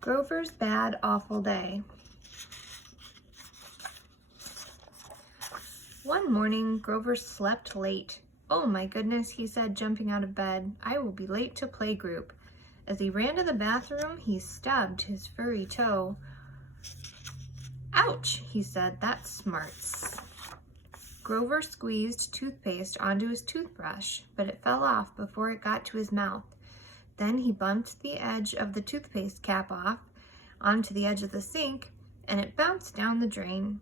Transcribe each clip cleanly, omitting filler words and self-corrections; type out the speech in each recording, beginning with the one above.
Grover's bad, awful day. One morning, Grover slept late. "Oh my goodness," he said, jumping out of bed. "I will be late to playgroup." As he ran to the bathroom, he stubbed his furry toe. "Ouch," he said, "that smarts." Grover squeezed toothpaste onto his toothbrush, but it fell off before it got to his mouth. Then he bumped the edge of the toothpaste cap off onto the edge of the sink, and it bounced down the drain.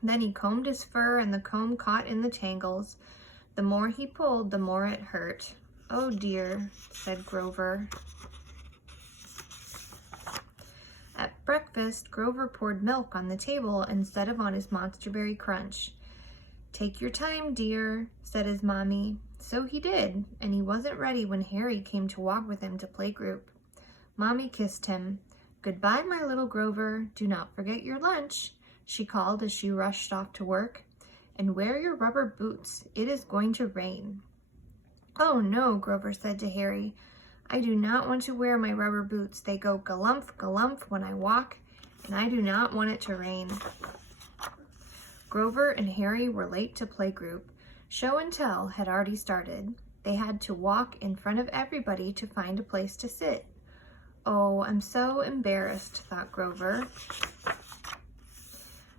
Then he combed his fur, and the comb caught in the tangles. The more he pulled, the more it hurt. "Oh dear," said Grover. At breakfast, Grover poured milk on the table instead of on his Monster Berry Crunch. "Take your time, dear," said his mommy. So he did, and he wasn't ready when Harry came to walk with him to playgroup. Mommy kissed him. "Goodbye, my little Grover. Do not forget your lunch," she called as she rushed off to work. "And wear your rubber boots. It is going to rain." "Oh no," Grover said to Harry. "I do not want to wear my rubber boots. They go galumph, galumph when I walk, and I do not want it to rain." Grover and Harry were late to playgroup. Show and tell had already started. They had to walk in front of everybody to find a place to sit. "Oh, I'm so embarrassed," thought Grover.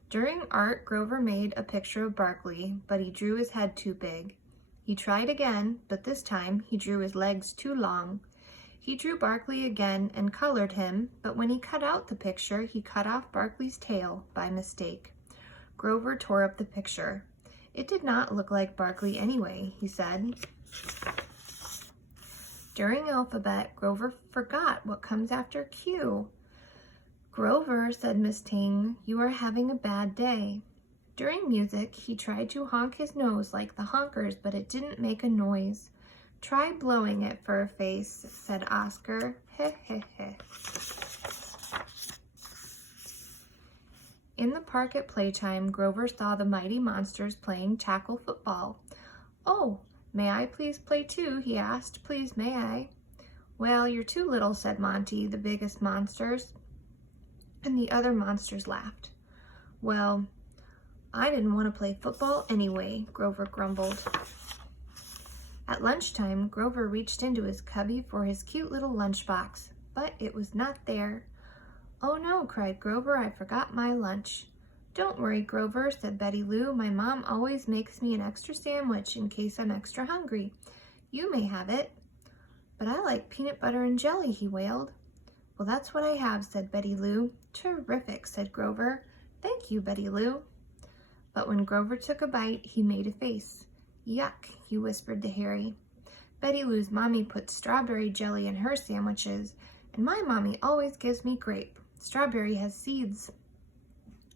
During art, Grover made a picture of Barkley, but he drew his head too big. He tried again, but this time he drew his legs too long. He drew Barkley again and colored him, but when he cut out the picture, he cut off Barkley's tail by mistake. Grover tore up the picture. "It did not look like Barkley anyway," he said. During alphabet, Grover forgot what comes after Q. "Grover," said Miss Ting, "you are having a bad day." During music, he tried to honk his nose like the honkers, but it didn't make a noise. "Try blowing it, Furface," said Oscar. "Heh heh heh." In the park at playtime, Grover saw the mighty monsters playing tackle football. "Oh, may I please play too?" he asked. "Please, may I?" "Well, you're too little," said Monty, the biggest monsters. And the other monsters laughed. "Well, I didn't want to play football anyway," Grover grumbled. At lunchtime, Grover reached into his cubby for his cute little lunchbox, but it was not there. "Oh no," cried Grover, "I forgot my lunch." "Don't worry, Grover," said Betty Lou. "My mom always makes me an extra sandwich in case I'm extra hungry. You may have it." "But I like peanut butter and jelly," he wailed. "Well, that's what I have," said Betty Lou. "Terrific," said Grover. "Thank you, Betty Lou." But when Grover took a bite, he made a face. "Yuck," he whispered to Harry. "Betty Lou's mommy puts strawberry jelly in her sandwiches, and my mommy always gives me grape. Strawberry has seeds."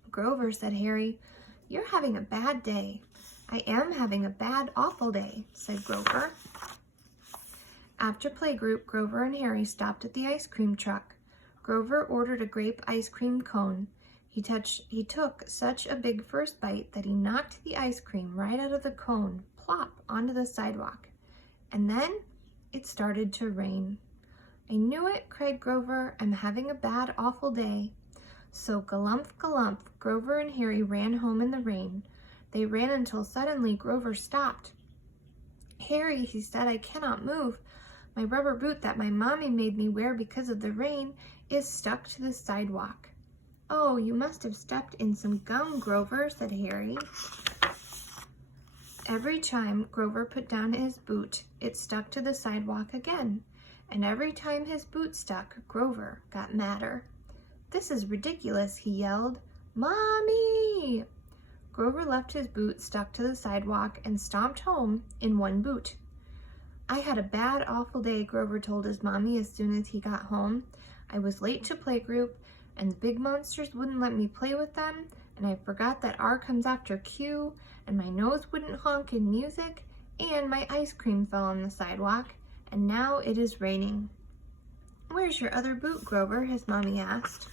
"Grover," said Harry, "you're having a bad day." "I am having a bad, awful day," said Grover. After playgroup, Grover and Harry stopped at the ice cream truck. Grover ordered a grape ice cream cone. He took such a big first bite that he knocked the ice cream right out of the cone, plop, onto the sidewalk. And then it started to rain. "I knew it," cried Grover. "I'm having a bad, awful day." So galumph, galumph, Grover and Harry ran home in the rain. They ran until suddenly Grover stopped. "Harry," he said, "I cannot move. My rubber boot that my mommy made me wear because of the rain is stuck to the sidewalk." "Oh, you must have stepped in some gum, Grover," said Harry. Every time Grover put down his boot, it stuck to the sidewalk again. And every time his boot stuck, Grover got madder. "This is ridiculous," he yelled. "Mommy!" Grover left his boot stuck to the sidewalk and stomped home in one boot. "I had a bad, awful day," Grover told his mommy as soon as he got home. "I was late to playgroup, and the big monsters wouldn't let me play with them, and I forgot that R comes after Q, and my nose wouldn't honk in music, and my ice cream fell on the sidewalk, and now it is raining." "Where's your other boot, Grover?" his mommy asked.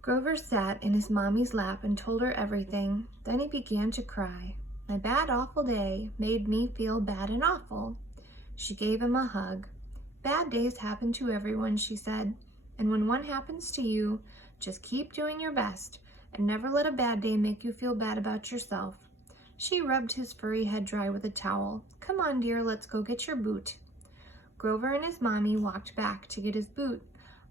Grover sat in his mommy's lap and told her everything. Then he began to cry. "My bad, awful day made me feel bad and awful." She gave him a hug. Bad days happen to everyone, she said. And when one happens to you, just keep doing your best and never let a bad day make you feel bad about yourself. She rubbed his furry head dry with a towel. Come on, dear, let's go get your boot. Grover and his mommy walked back to get his boot.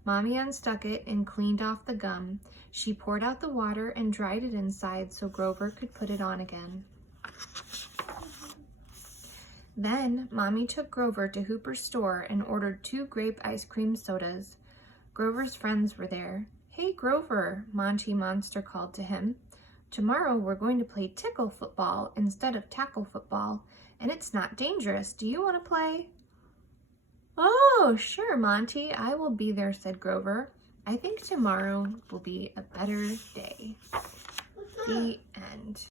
Mommy unstuck it and cleaned off the gum. She poured out the water and dried it inside so Grover could put it on again. Then, Mommy took Grover to Hooper's store and ordered 2 grape ice cream sodas. Grover's friends were there. Hey, Grover, Monty Monster called to him. Tomorrow we're going to play tickle football instead of tackle football, and it's not dangerous. Do you want to play? Oh, sure, Monty. I will be there, said Grover. I think tomorrow will be a better day. The end.